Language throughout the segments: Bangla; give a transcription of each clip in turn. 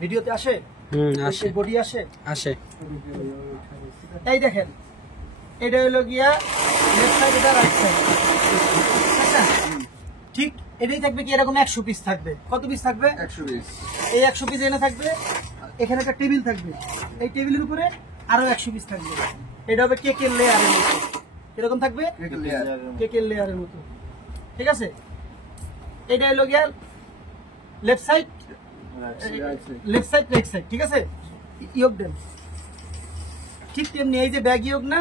ভিডিওতে আসে? আসে, বডি আসে। আসে। এই দেখেন, এটা হলো গিয়া লেফট সাইড, এটা রাইট সাইড। আচ্ছা, ঠিক এটাই থাকবে কি এরকম 100 পিস থাকবে। কত পিস থাকবে? 100 পিস। এই 100 পিস এনে থাকবে। এখানে একটা টেবিল থাকবে, এই টেবিলের উপরে আরো 100 পিস থাকবে। এটা হবে কেকের লেয়ারের মতো, এরকম থাকবে কেকের লেয়ারের মতো। ঠিক আছে, এটা হলো গিয়া left side, left side right side. ঠিক আছে, ইয়োগ দেন। ঠিক তেমনি এই যে ব্যাগ ইয়োগ না,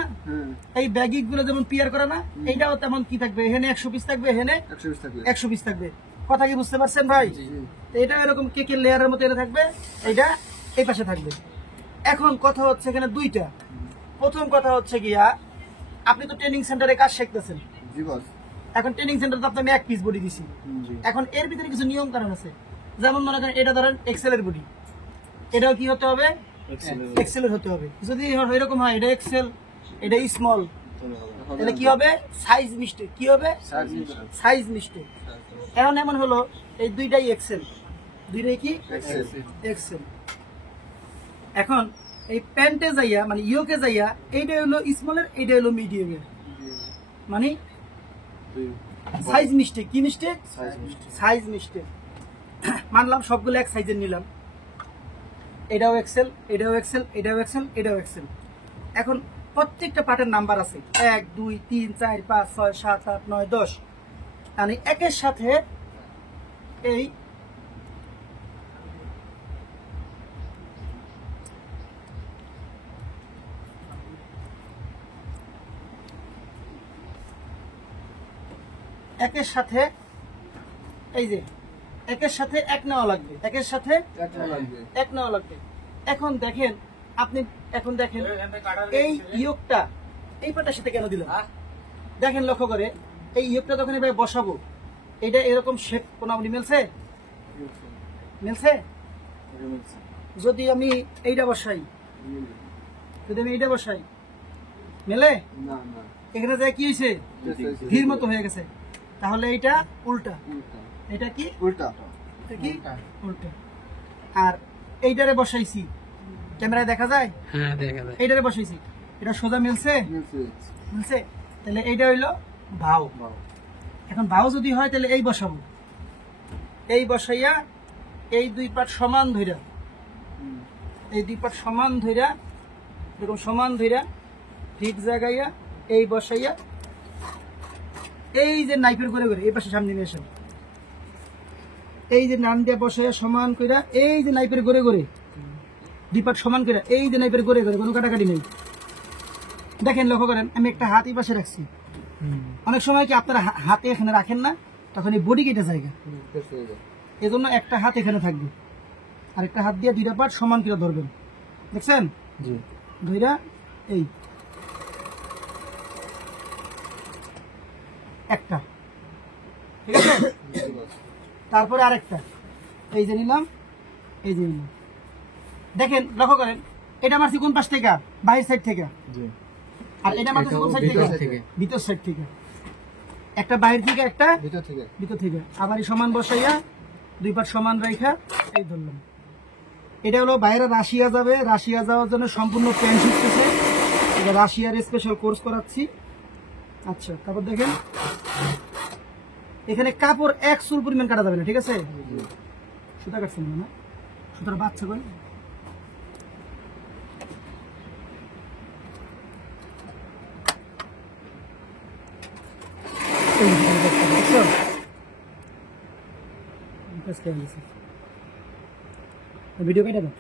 এই ব্যাগ গুলো যেমন পিয়ার করে না, এইটাও তেমন কি থাকবে, এখানে 100 পিস থাকবে, এখানে 100 পিস থাকবে। কথা কি বুঝতে পারছেন ভাই? এটা এরকম কেকের লেয়ারের মতো এনে থাকবে, এইটা এই পাশে থাকবে। এখন কথা হচ্ছে এখানে দুইটা। প্রথম কথা হচ্ছে গিয়া, আপনি তো ট্রেনিং সেন্টারে কাজ শিখতেছেন। এখন ট্রেনিং সেন্টারে তো আপনাকে 1 পিস বডি দিছি। এখন এর ভিতরে কিছু নিয়ম কারণ আছে। যেমন মনে করেন এটা ধরেন এক্সেল এর বডি, এটাও কি হতে হবে? এক্সেল এর হতে হবে। যদি এরকম হয় এটা এক্সেল, এটা স্মল, তাহলে কি হবে? Size mistake. কি হবে? Size mistake. এখন এমন হলো এই দুইটাই এক্সেল, দুইটাই কি এক্সেল। এখন এই প্যান্টে যাইয়া মানে ইয়োকে যাইয়া এইটা হলো স্মলের, এইটা হলো মিডিয়ামের, মানে সাইজ মিস্টেক। কি মিস্টেক? Size mistake. মানলাম সবগুলো এক সাইজের নিলাম, এটাও এক্সেল, এটাও এক্সেল, এটাও এক্সেল, এটাও এক্সেল। এখন প্রত্যেকটা পার্টের নাম্বার আছে 1 2 3 4 5 6 7 8 9 10। মানে একের সাথে এই একের সাথে এই যে একের সাথে এক নেওয়া লাগবে, একের সাথে এক নেওয়া লাগবে। এখন দেখেন আপনি, এখন দেখেন এই ইয়োগটা এই পাটার সাথে কেন দিলাম দেখেন, লক্ষ্য করে এই ইয়োগটা যখন এভাবে বসাবো, এটা এরকম শেপ কোনাগুলি মিলছে, মিলছে। যদি আমি এইটা বসাই, যদি আমি এইটা বসাই, মেলে? এখানে যায় কি হয়েছে? ভিড় মতো হয়ে গেছে। তাহলে এইটা উল্টা, এটা কি উল্টা, এটা কি উল্টা। আর এইটারে বসাইছি, ক্যামেরায় দেখা যায়? হ্যাঁ, দেখা যায়। এইটারে বসাইছি, এটা সোজা মিলছে, মিলছে। তাহলে এইটা হইলো ভাও। এখন ভাও যদি হয় তাহলে এই বসাবো, এই বসাইয়া এই দুই পাট সমান ধইরা, এই দুই পাট সমান ধইরা, এরকম সমান ধইরা ঠিক জায়গাইয়া এই বসাইয়া, এই যে নাইফের করে করে এই পাশে সামনে নিয়ে আসেন, এই যে নাম দিয়ে বসাইয়া সমান কইরা, এই যে নাইফের করে করে দুই পাট সমান কইরা, এই যে নাইফের করে করে, কোনো কাটাকাটি নেই। দেখেন, লক্ষ্য করেন, আমি একটা হাত এই পাশে রাখছি। অনেক সময় কি আপনারা হাতে এখানে রাখেন না, তখন এই বডি কেটে জায়গা, এজন্য একটা হাত এখানে থাকবে, আর একটা হাত দিয়ে দুইটা পাট সমান করে ধরবেন। দেখছেন? ধইরা এই একটা, ঠিক আছে। তারপরে আরেকটা, এই যে নিলাম, এই যে নিলাম। দেখেন, লক্ষ্য করেন, এটা মারছি কোন পাশ থেকে? বাহির সাইড থেকে। আর এটা মারছি কোন সাইড থেকে? ভিতর সাইড থেকে। একটা বাহির থেকে, একটা ভিতর থেকে। আবার এই সমান বসাইয়া দুই পাট সমান রাইখা এই ধরলাম। এটা হলো বাইরে রাশিয়া যাবে, রাশিয়া যাওয়ার জন্য সম্পূর্ণ প্যান্ট শিখতেছে, এটা রাশিয়ার স্পেশাল কোর্স করাচ্ছি। আচ্ছা, তারপর দেখেন এখানে কাপড় 1 চুল পরিমাণ কাটা যাবে না, ঠিক আছে? সুতা কাটছেন না? সুতার বাচ্চা কই? ভিডিও কেটে দাও।